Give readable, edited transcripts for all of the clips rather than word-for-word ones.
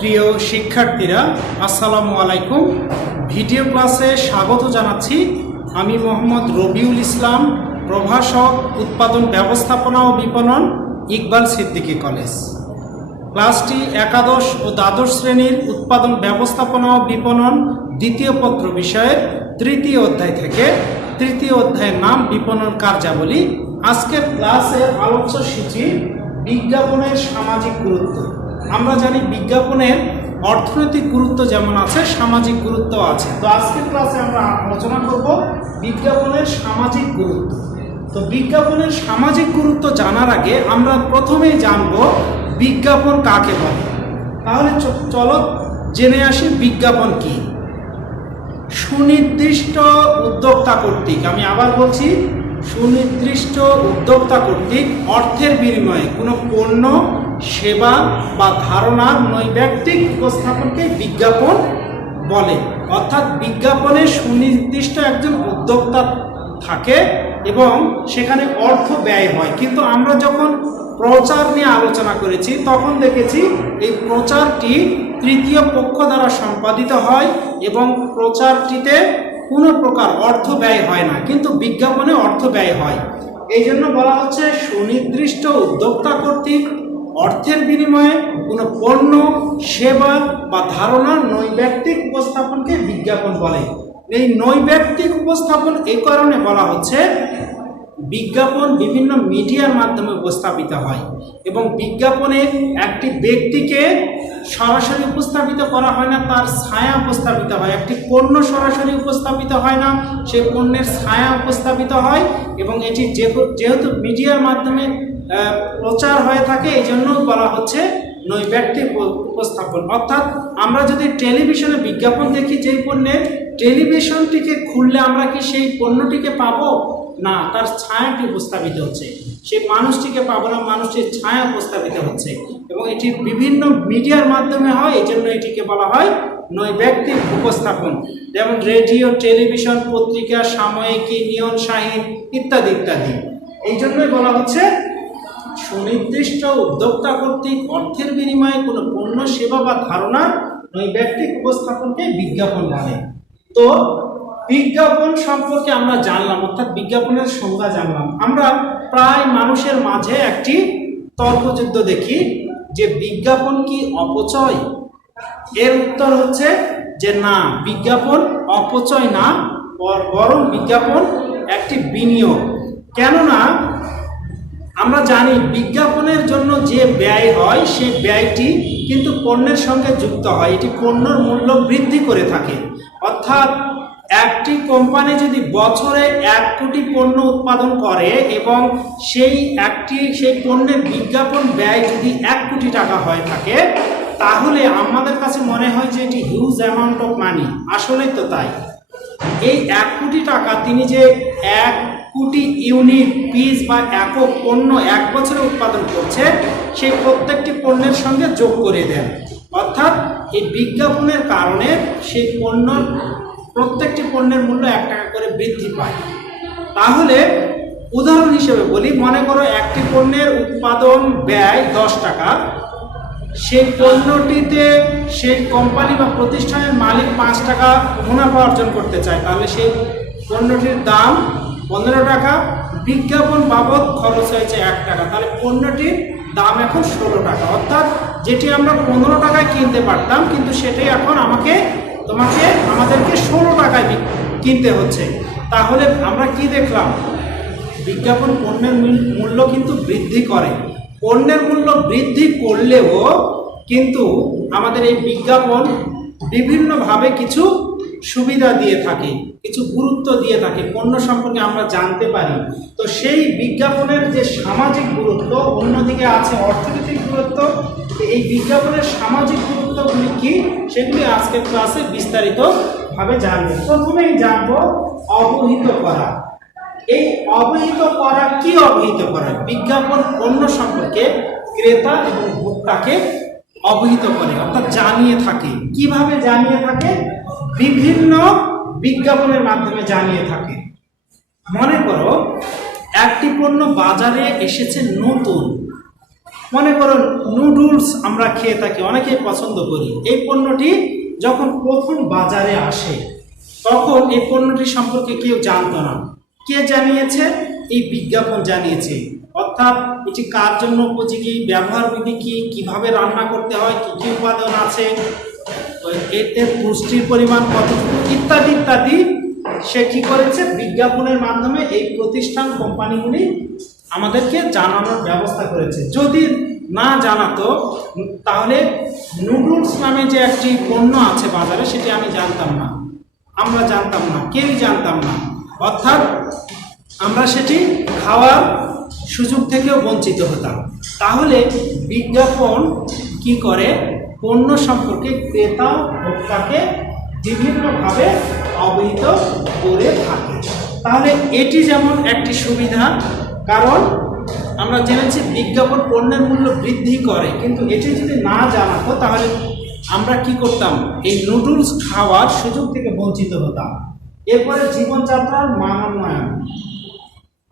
প্রিয় শিক্ষার্থীরা, আসসালামু আলাইকুম। ভিডিও ক্লাসে স্বাগত জানাচ্ছি। আমি মোহাম্মদ রবিউল ইসলাম, প্রভাষক, উৎপাদন ব্যবস্থাপনা ও বিপণন, ইকবাল সিদ্দিকী কলেজ। ক্লাসটি একাদশ ও দ্বাদশ শ্রেণীর উৎপাদন ব্যবস্থাপনা ও বিপণন দ্বিতীয় পত্র বিষয়ের তৃতীয় অধ্যায় থেকে। তৃতীয় অধ্যায়ের নাম বিপণন কার্যাবলী। আজকের ক্লাসে আলোচ্য সূচি বিজ্ঞাপনের সামাজিক গুরুত্ব। আমরা জানি বিজ্ঞাপনের অর্থনৈতিক গুরুত্ব যেমন আছে, সামাজিক গুরুত্ব আছে। তো আজকের ক্লাসে আমরা আলোচনা করব বিজ্ঞাপনের সামাজিক গুরুত্ব। তো বিজ্ঞাপনের সামাজিক গুরুত্ব জানার আগে আমরা প্রথমেই জানব বিজ্ঞাপন কাকে বলে। তাহলে চলো জেনে আসি বিজ্ঞাপন কি। সুনির্দিষ্ট উদ্যোক্তা কর্তৃক, আমি আবার বলছি, সুনির্দিষ্ট উদ্যোক্তা কর্তৃক অর্থের বিনিময়ে কোনো পণ্য, সেবা বা ধারণার নৈর্ব্যক্তিক উপস্থাপনকে বিজ্ঞাপন বলে। অর্থাৎ বিজ্ঞাপনে সুনির্দিষ্ট একজন উদ্যোক্তা থাকে এবং সেখানে অর্থ ব্যয় হয়। কিন্তু আমরা যখন প্রচার নিয়ে আলোচনা করেছি তখন দেখেছি এই প্রচারটি তৃতীয় পক্ষ দ্বারা সম্পাদিত হয় এবং প্রচারটিতে কোনো প্রকার অর্থ ব্যয় হয় না, কিন্তু বিজ্ঞাপনে অর্থ ব্যয় হয়। এই জন্য বলা হচ্ছে সুনির্দিষ্ট উদ্যোক্তা কর্তৃক অর্থের বিনিময়ে কোনো পণ্য, সেবা বা ধারণার নৈর্ব্যক্তিক উপস্থাপনকে বিজ্ঞাপন বলে। এই নৈর্ব্যক্তিক উপস্থাপন এই কারণে বলা হচ্ছে বিজ্ঞাপন বিভিন্ন মিডিয়ার মাধ্যমে উপস্থাপিত হয় এবং বিজ্ঞাপনে একটি ব্যক্তিকে সরাসরি উপস্থাপিত করা হয় না, তার ছায়া উপস্থাপিত হয়। একটি পণ্য সরাসরি উপস্থাপিত হয় না, সে পণ্যের ছায়া উপস্থাপিত হয় এবং এটি যেহেতু মিডিয়ার মাধ্যমে প্রচার হয়ে থাকে, এই জন্য বলা হচ্ছে নৈর্ব্যক্তিক উপস্থাপন। অর্থাৎ আমরা যদি টেলিভিশনে বিজ্ঞাপন দেখি, যেই পণ্যের, টেলিভিশনটিকে খুললে আমরা কি সেই পণ্যটিকে পাবো না, তার ছায়াটি উপস্থাপিত হচ্ছে। সেই মানুষটিকে পাবো না, মানুষটির ছায়া উপস্থাপিত হচ্ছে এবং এটি বিভিন্ন মিডিয়ার মাধ্যমে হয়। এই জন্য এটিকে বলা হয় নৈর্ব্যক্তিক উপস্থাপন। যেমন রেডিও, টেলিভিশন, পত্রিকা, সাময়িকী, নিয়ন সাহিন ইত্যাদি ইত্যাদি। এই জন্যই বলা হচ্ছে সুনির্দিষ্ট উদ্যোক্তা কর্তৃক অর্থের বিনিময়ে কোনো পণ্য, সেবা বা ধারণা নৈর্ব্যক্তিক উপস্থাপনকে বিজ্ঞাপন বলে। তো বিজ্ঞাপন সম্পর্কে আমরা জানলাম, অর্থাৎ বিজ্ঞাপনের সংজ্ঞা জানলাম। আমরা প্রায় মানুষের মাঝে একটি তর্কযুদ্ধ দেখি যে বিজ্ঞাপন কি অপচয়? এর উত্তর হচ্ছে যে না, বিজ্ঞাপন অপচয় না, বরং বিজ্ঞাপন একটি বিনিয়োগ। কেননা আমরা জানি বিজ্ঞাপনের জন্য যে ব্যয় হয় সেই ব্যয়টি কিন্তু পণ্যের সঙ্গে যুক্ত হয়। এটি পণ্যের মূল্য বৃদ্ধি করে থাকে। অর্থাৎ একটি কোম্পানি যদি বছরে 1 কোটি পণ্য উৎপাদন করে এবং সেই পণ্যের বিজ্ঞাপন ব্যয় যদি 1 কোটি টাকা হয়ে থাকে, তাহলে আমাদের কাছে মনে হয় যে এটি হিউজ অ্যামাউন্ট অফ মানি। আসলেই তো তাই। এই 1 কোটি টাকা তিনি যে 1 কোটি ইউনিট, পিস বা একক পণ্য 1 বছরে উৎপাদন করছে, সেই প্রত্যেকটি পণ্যের সঙ্গে যোগ করে দেন। অর্থাৎ এই বিজ্ঞাপনের কারণে সেই প্রত্যেকটি পণ্যের মূল্য 1 টাকা করে বৃদ্ধি পায়। তাহলে উদাহরণ হিসেবে বলি, মনে করো একটি পণ্যের উৎপাদন ব্যয় 10 টাকা, সেই পণ্যটিতে সেই কোম্পানি বা প্রতিষ্ঠানের মালিক 5 টাকা মুনাফা অর্জন করতে চায়, তাহলে সেই পণ্যটির দাম 15 টাকা, বিজ্ঞাপন বাবদ খরচ হয়েছে 1 টাকা, তাহলে পণ্যটির দাম এখন 16 টাকা। অর্থাৎ যেটি আমরা 15 টাকায় কিনতে পারতাম, কিন্তু সেটাই এখন আমাদেরকে 16 টাকায় কিনতে হচ্ছে। তাহলে আমরা কি দেখলাম? বিজ্ঞাপন পণ্যের মূল্য কিন্তু বৃদ্ধি করে। পণ্যের মূল্য বৃদ্ধি করলেও কিন্তু আমাদের এই বিজ্ঞাপন বিভিন্নভাবে কিছু সুবিধা দিয়ে থাকে, কিছু গুরুত্ব দিয়ে থাকে, পণ্য সম্পর্কে আমরা জানতে পারি। তো সেই বিজ্ঞাপনের যে সামাজিক গুরুত্ব, অন্যদিকে আছে অর্থনৈতিক গুরুত্ব। এই বিজ্ঞাপনের সামাজিক গুরুত্বগুলি কি, সেগুলি আজকের ক্লাসে বিস্তারিতভাবে জানবো। প্রথমেই জানবো অবহিত করা। এই অবহিত করা কি? অবহিত করা, বিজ্ঞাপন পণ্য সম্পর্কে ক্রেতা এবং ভোক্তাকে অবহিত করে, অর্থাৎ জানিয়ে থাকে। কিভাবে জানিয়ে থাকে? বিভিন্ন বিজ্ঞাপনের মাধ্যমে জানিয়ে থাকে। মনে করো একটি পণ্য বাজারে এসেছে নতুন, মনে করুন নুডলস আমরা খেয়ে থাকি, অনেকেই পছন্দ করি। এই পণ্যটি যখন প্রথম বাজারে আসে তখন এই পণ্যটি সম্পর্কে কেউ জানতো না। কে জানিয়েছে? এই বিজ্ঞাপন জানিয়েছে। অর্থাৎ এটি কার জন্য উপযোগী, ব্যবহার বিধি কি, কিভাবে রান্না করতে হয়, কি কি উপাদান আছে, এতে পুষ্টির পরিমাণ কতটুকু ইত্যাদি ইত্যাদি সে কি করেছে, বিজ্ঞাপনের মাধ্যমে এই প্রতিষ্ঠান কোম্পানিগুলি আমাদেরকে জানানোর ব্যবস্থা করেছে। যদি না জানাতো তাহলে নুডলস নামে যে একটি পণ্য আছে বাজারে সেটি আমি জানতাম না, আমরা জানতাম না, কেউই জানতাম না। অর্থাৎ আমরা সেটি খাওয়ার সুযোগ থেকেও বঞ্চিত হতাম। তাহলে বিজ্ঞাপন কি করে, পণ্য সম্পর্কে ক্রেতা ভোক্তাকে বিভিন্নভাবে অবহিত করে থাকে। তাহলে এটি যেমন একটি সুবিধা, কারণ আমরা জেনেছি বিজ্ঞাপন পণ্যের মূল্য বৃদ্ধি করে, কিন্তু এটি যদি না জানাতো তাহলে আমরা কি করতাম, এই নুডলস খাওয়ার সুযোগ থেকে বঞ্চিত হতাম। এরপরে জীবনযাত্রার মান উন্নয়ন।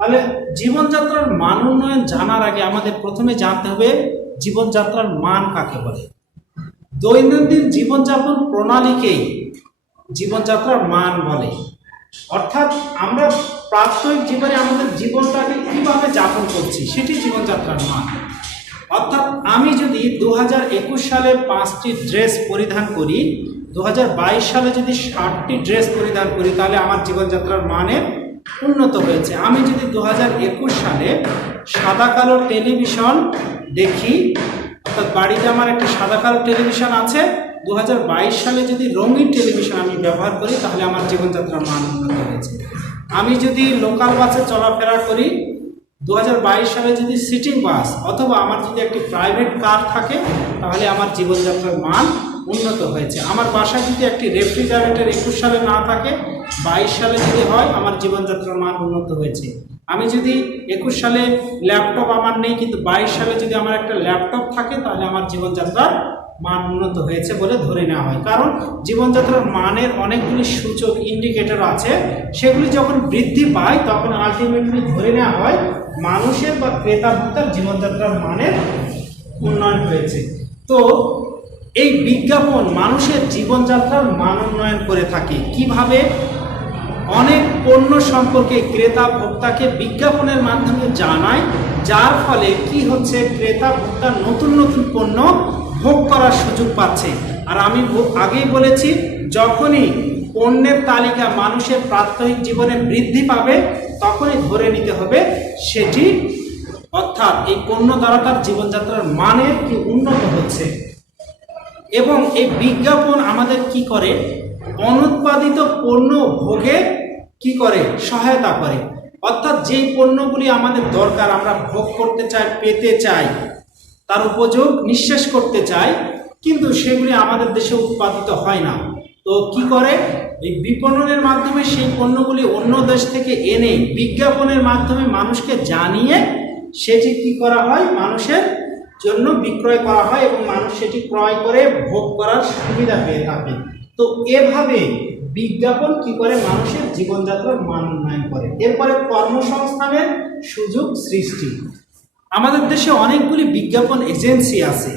তাহলে জীবনযাত্রার মান উন্নয়ন জানার আগে আমাদের প্রথমে জানতে হবে জীবনযাত্রার মান কাকে বলে। দৈনন্দিন জীবনযাপন প্রণালীকেই জীবনযাত্রার মান বলে। অর্থাৎ আমরা প্রাত্যহিক জীবনে আমাদের জীবনটাকে কীভাবে যাপন করছি সেটি জীবনযাত্রার মান। অর্থাৎ আমি যদি 2021 সালে 5টি ড্রেস পরিধান করি, 2022 সালে যদি 60টি ড্রেস পরিধান করি, তাহলে আমার জীবনযাত্রার মানের উন্নত হয়েছে। আমি যদি 2021 সালে সাদা কালো টেলিভিশন দেখি, অর্থাৎ বাড়িতে আমার একটা সাদা কালো টেলিভিশন আছে, 2022 সালে যদি রঙিন টেলিভিশন আমি ব্যবহার করি তাহলে আমার জীবনযাত্রার মান উন্নত হয়েছে। আমি যদি লোকাল বাসে চলাফেরা করি, 2022 সালে যদি সিটিং বাস অথবা আমার যদি একটি প্রাইভেট কার থাকে তাহলে আমার জীবনযাত্রার মান উন্নত হয়েছে। আমার বাসায় যদি একটি রেফ্রিজারেটর 21 সালে না থাকে, 22 সালে যদি হয়, আমার জীবনযাত্রার মান উন্নত হয়েছে। আমি যদি 21 সালে ল্যাপটপ আমার নেই, কিন্তু 22 সালে যদি আমার একটা ল্যাপটপ থাকে তাহলে আমার জীবনযাত্রার মান উন্নত হয়েছে বলে ধরে নেওয়া হয়। কারণ জীবনযাত্রার মানের অনেকগুলি সূচক ইন্ডিকেটর আছে, সেগুলি যখন বৃদ্ধি পায় তখন আলটিমেটলি ধরে নেওয়া হয় মানুষের বা ক্রেতা ভোক্তার জীবনযাত্রার মানের উন্নয়ন হয়েছে। তো এই বিজ্ঞাপন মানুষের জীবনযাত্রার মান উন্নয়ন করে থাকে কিভাবে? অনেক পণ্য সম্পর্কে ক্রেতা ভোক্তাকে বিজ্ঞাপনের মাধ্যমে জানায়, যার ফলে কি হচ্ছে, ক্রেতা ভোক্তা নতুন নতুন পণ্য ভোগ করার সুযোগ পাচ্ছে। আর আমি আগেই বলেছি, যখনই পণ্যের তালিকা মানুষের প্রাত্যহিক জীবনে বৃদ্ধি পাবে তখনই ধরে নিতে হবে সেটি, অর্থাৎ এই পণ্য দ্বারা তার জীবনযাত্রার মানের কি উন্নত হচ্ছে। এবং এই বিজ্ঞাপন আমাদের কি করে, অনুৎপাদিত পণ্য ভোগে কি করে, সহায়তা করে। অর্থাৎ যেই পণ্যগুলি আমাদের দরকার, আমরা ভোগ করতে চাই, পেতে চাই, তার উপযোগ নিঃশেষ করতে চাই, কিন্তু সেগুলি আমাদের দেশে উৎপাদিত হয় না। তো কি করে, এই বিপণনের মাধ্যমে সেই পণ্যগুলি অন্য দেশ থেকে এনে বিজ্ঞাপনের মাধ্যমে মানুষকে জানিয়ে সেটি কি করা হয়, মানুষের জন্য বিক্রয় করা হয় এবং মানুষ সেটি ক্রয় করে ভোগ করার সুবিধা পেয়ে থাকে। তো এভাবে বিজ্ঞাপন কি করে, মানুষের জীবনযাত্রার মান উন্নয়ন করে। এরপরে কর্মসংস্থানের সুযোগ সৃষ্টি। আমাদের দেশে অনেকগুলি বিজ্ঞাপন এজেন্সি আছে।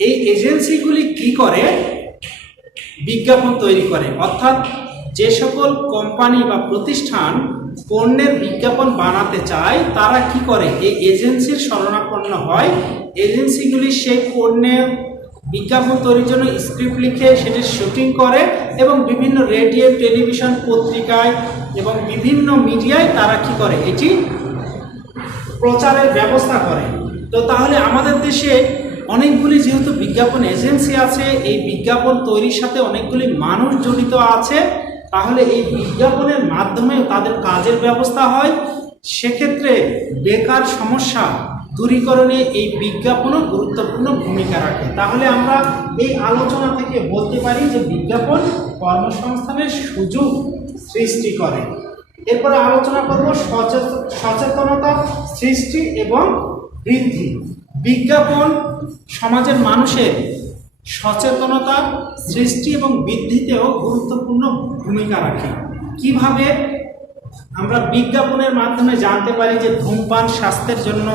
এই এজেন্সিগুলি কি করে, বিজ্ঞাপন তৈরি করে। অর্থাৎ যে সকল কোম্পানি বা প্রতিষ্ঠান পণ্যের বিজ্ঞাপন বানাতে চায় তারা কি করে, এই এজেন্সির শরণাপন্ন হয়। এজেন্সিগুলি সেই পণ্যের বিজ্ঞাপন তৈরির জন্য স্ক্রিপ্ট লিখে সেটির শুটিং করে এবং বিভিন্ন রেডিও, টেলিভিশন, পত্রিকায় এবং বিভিন্ন মিডিয়ায় তারা কি করে, এটি প্রচারের ব্যবস্থা করে। তো তাহলে আমাদের দেশে অনেকগুলি যেহেতু বিজ্ঞাপন এজেন্সি আছে, এই বিজ্ঞাপন তৈরির সাথে অনেকগুলি মানুষ জড়িত আছে, তাহলে এই বিজ্ঞাপনের মাধ্যমে তাদের কাজের ব্যবস্থা হয়। সেক্ষেত্রে বেকার সমস্যা দূরীকরণে এই বিজ্ঞাপনও গুরুত্বপূর্ণ ভূমিকা রাখে। তাহলে আমরা এই আলোচনা থেকে বলতে পারি যে বিজ্ঞাপন কর্মসংস্থানের সুযোগ সৃষ্টি করে। এরপরে আলোচনা করব সচেতনতা সৃষ্টি এবং বৃদ্ধি। বিজ্ঞাপন সমাজের মানুষের সচেতনতা সৃষ্টি এবং বৃদ্ধিতেও গুরুত্বপূর্ণ ভূমিকা রাখে। কিভাবে? আমরা বিজ্ঞাপনের মাধ্যমে জানতে পারি যে ধূমপান স্বাস্থ্যের জন্য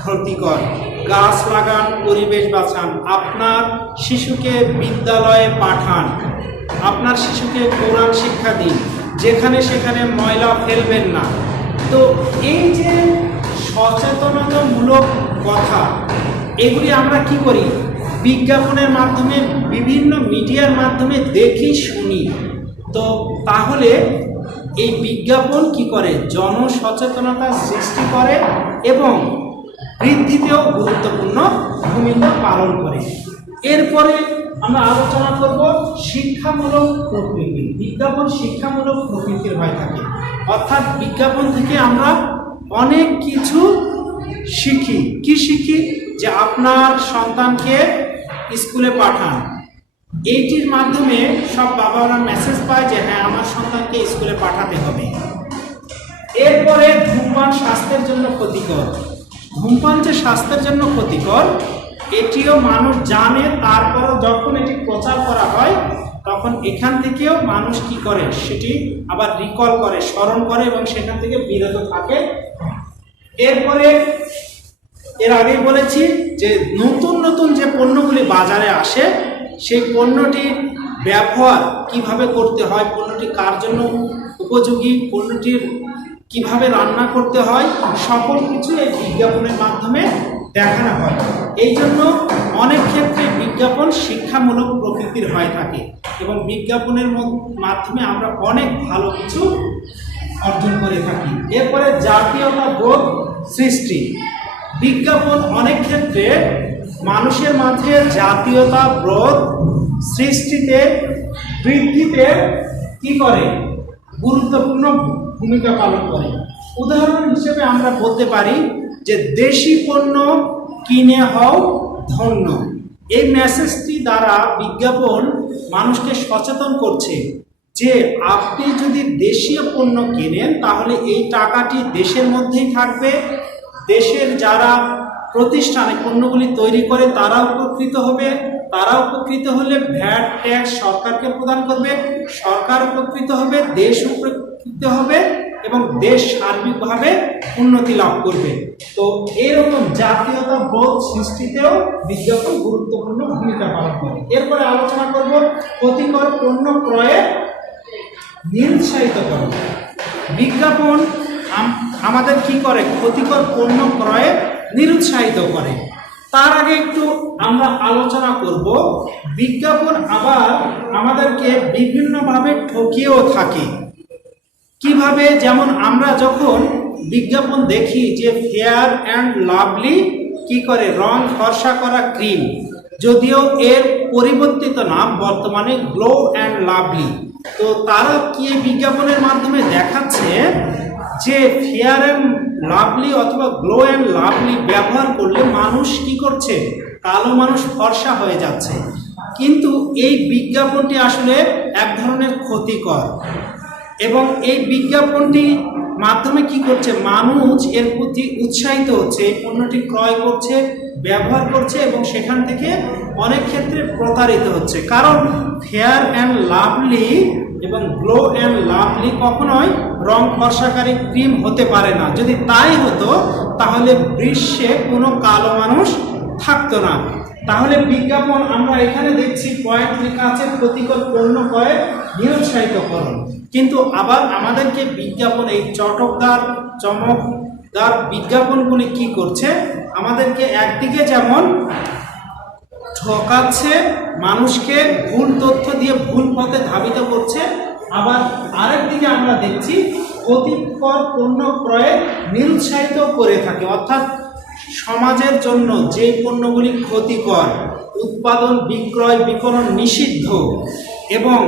ক্ষতিকর। গাছ লাগান, পরিবেশ বাঁচান, আপনার শিশুকে বিদ্যালয়ে পাঠান, আপনার শিশুকে কোরআন শিক্ষা দিন, যেখানে সেখানে ময়লা ফেলবেন না। তো এই যে সচেতনতামূলক কথা, এগুলি আমরা কি করি? বিজ্ঞাপনের মাধ্যমে, বিভিন্ন মিডিয়ার মাধ্যমে দেখি, শুনি। তো তাহলে এই বিজ্ঞাপন কি করে? জনসচেতনতা সৃষ্টি করে এবং বৃদ্ধিতেও গুরুত্বপূর্ণ ভূমিকা পালন করে। এরপরে আমরা আলোচনা করব শিক্ষামূলক প্রকৃতি। বিজ্ঞাপন শিক্ষামূলক প্রকৃতির হয়ে থাকে, অর্থাৎ বিজ্ঞাপন থেকে আমরা অনেক কিছু শিখি। কি শিখি? যে আপনার সন্তানকে স্কুলে পাঠান, এইটির মাধ্যমে সব বাবারা মেসেজ পায় যে হ্যাঁ, আমার সন্তানকে স্কুলে পাঠাতে হবে। এরপরে ধূমপান স্বাস্থ্যের জন্য ক্ষতিকর। ধূমপান যে স্বাস্থ্যের জন্য ক্ষতিকর এটিও মানুষ জানে, তারপরও যখন এটি প্রচার করা হয় তখন এখান থেকেও মানুষ কি করে? সেটি আবার রিকল করে, স্মরণ করে এবং সেখান থেকে বিরত থাকে। এরপরে এর আগেই বলেছি যে নতুন নতুন যে পণ্যগুলি বাজারে আসে, সেই পণ্যটির ব্যবহার কিভাবে করতে হয়, পণ্যটি কার জন্য উপযোগী, পণ্যটির কিভাবে রান্না করতে হয়, সকল কিছু এই বিজ্ঞাপনের মাধ্যমে দেখানো হয়। এই জন্য অনেক ক্ষেত্রে বিজ্ঞাপন শিক্ষামূলক প্রকৃতির হয়ে থাকে এবং বিজ্ঞাপনের মাধ্যমে আমরা অনেক ভালো কিছু অর্জন করে থাকি। এরপরে জাতীয়তাবোধ সৃষ্টি। বিজ্ঞাপন অনেক ক্ষেত্রে মানুষের মাঝে জাতীয়তাবোধ সৃষ্টিতে, বৃদ্ধিতে কি করে? গুরুত্বপূর্ণ ভূমিকা পালন করে। উদাহরণ হিসেবে আমরা বলতে পারি যে দেশি পণ্য কিনে হও ধন্য। এই মেসেজটি দ্বারা বিজ্ঞাপন মানুষকে সচেতন করছে যে আপনি যদি দেশীয় পণ্য কেনেন তাহলে এই টাকাটি দেশের মধ্যেই থাকবে, দেশের যারা প্রতিষ্ঠানে পণ্যগুলি তৈরি করে তারা উপকৃত হবে, তারা উপকৃত হলে ভ্যাট ট্যাক্স সরকারকে প্রদান করবে, সরকার উপকৃত হবে, দেশ উপকৃত হবে এবং দেশ সার্বিকভাবে উন্নতি লাভ করবে। তো এরকম জাতীয়তাবোধ সৃষ্টিতেও বিজ্ঞাপন গুরুত্বপূর্ণ ভূমিকা পালন করে। এরপরে আলোচনা করব ক্ষতিকর পণ্য ক্রয়ে নিরুৎসাহিত করে। বিজ্ঞাপন আমাদের কি করে? ক্ষতিকর পণ্য ক্রয়ে নিরুৎসাহিত করে। তার আগে একটু আমরা আলোচনা করব বিজ্ঞাপন আবার আমাদেরকে বিভিন্নভাবে ঠকিয়েও থাকে। কিভাবে? যেমন আমরা যখন বিজ্ঞাপন দেখি যে ফেয়ার অ্যান্ড লাভলি কি করে রং ফর্সা করা ক্রিম, যদিও এর পরিবর্তিত নাম বর্তমানে গ্লো অ্যান্ড লাভলি। তো তারা কি বিজ্ঞাপনের মাধ্যমে দেখাচ্ছে যে ফেয়ার অ্যান্ড লাভলি অথবা গ্লো অ্যান্ড লাভলি ব্যবহার করলে মানুষ কি করছে? কালো মানুষ ফর্সা হয়ে যাচ্ছে। কিন্তু এই বিজ্ঞাপনটি আসলে এক ধরনের ক্ষতিকর এবং এই বিজ্ঞাপনটি মাধ্যমে কি করছে? মানুষ এর প্রতি উৎসাহিত হচ্ছে, এই পণ্যটি ক্রয় করছে, ব্যবহার করছে এবং সেখান থেকে অনেক ক্ষেত্রে প্রতারিত হচ্ছে। কারণ ফেয়ার অ্যান্ড লাভলি এবং গ্লো অ্যান্ড লাভলি কখনোই রং ফর্সাকারী ক্রিম হতে পারে না। যদি তাই হতো তাহলে বিশ্বে কোনো কালো মানুষ থাকতো না। তাহলে বিজ্ঞাপন আমরা এখানে দেখছি পয়েন্ট লেখা আছে ক্ষতিকর পণ্য ক্রয়ে নিরুৎসাহিতকরণ, কিন্তু আবার আমাদেরকে বিজ্ঞাপন এই চমকদার বিজ্ঞাপনগুলি কি করছে? আমাদেরকে একদিকে যেমন ঠকাচ্ছে, মানুষকে ভুল তথ্য দিয়ে ভুল পথে ধাবিত করছে, আবার আরেকদিকে আমরা দেখছি ক্ষতিকর পণ্য ক্রয়ে নিরুৎসাহিত করে থাকে। অর্থাৎ সমাজের জন্য যে পণ্যগুলি ক্ষতিকর, উৎপাদন, বিক্রয়, বিপণন নিষিদ্ধ এবং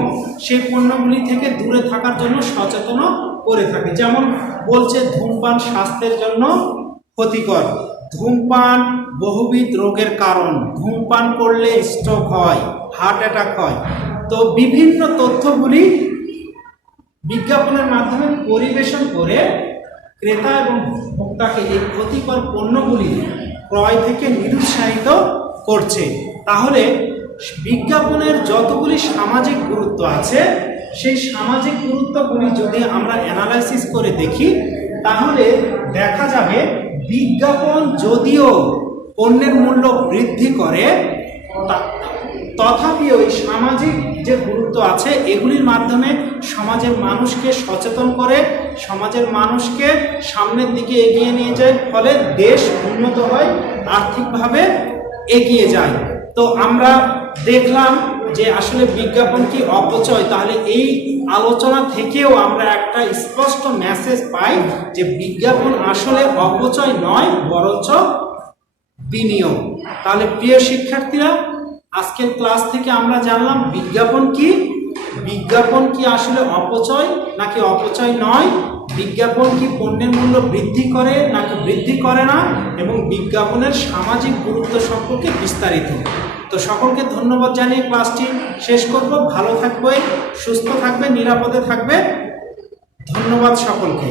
সেই পণ্যগুলি থেকে দূরে থাকার জন্য সচেতন করে থাকে। যেমন বলছে ধূমপান স্বাস্থ্যের জন্য ক্ষতিকর, ধূমপান বহুবিধ রোগের কারণ, ধূমপান করলে স্ট্রোক হয়, হার্ট অ্যাটাক হয়। তো বিভিন্ন তথ্যগুলি বিজ্ঞাপনের মাধ্যমে পরিবেশন করে ক্রেতা এবং ভোক্তাকে এই ক্ষতিকর পণ্যগুলি ক্রয় থেকে নিরুৎসাহিত করছে। তাহলে বিজ্ঞাপনের যতগুলি সামাজিক গুরুত্ব আছে সেই সামাজিক গুরুত্বগুলি যদি আমরা অ্যানালাইসিস করে দেখি, তাহলে দেখা যাবে বিজ্ঞাপন যদিও পণ্যের মূল্য বৃদ্ধি করে, তথাপিও এই সামাজিক যে গুরুত্ব আছে এগুলির মাধ্যমে সমাজের মানুষকে সচেতন করে, সমাজের মানুষকে সামনের দিকে এগিয়ে নিয়ে যায়, ফলে দেশ উন্নত হয়, আর্থিকভাবে এগিয়ে যায়। তো আমরা দেখলাম যে আসলে বিজ্ঞাপন কি অপচয়, তাহলে এই আলোচনা থেকেও আমরা একটা স্পষ্ট মেসেজ পাই যে বিজ্ঞাপন আসলে অপচয় নয়, বরঞ্চ বিনিয়োগ। তাহলে প্রিয় শিক্ষার্থীরা, আজকের ক্লাস থেকে আমরা জানলাম বিজ্ঞাপন কি, বিজ্ঞাপন কি আসলে অপচয় নাকি অপচয় নয়, বিজ্ঞাপন কি পণ্যের মূল্য বৃদ্ধি করে নাকি বৃদ্ধি করে না, এবং বিজ্ঞাপনের সামাজিক গুরুত্ব সম্পর্কে বিস্তারিত। তো সকলকে ধন্যবাদ জানিয়ে ক্লাসটি শেষ করব। ভালো থাকবে, সুস্থ থাকবে, নিরাপদে থাকবে। ধন্যবাদ সকলকে।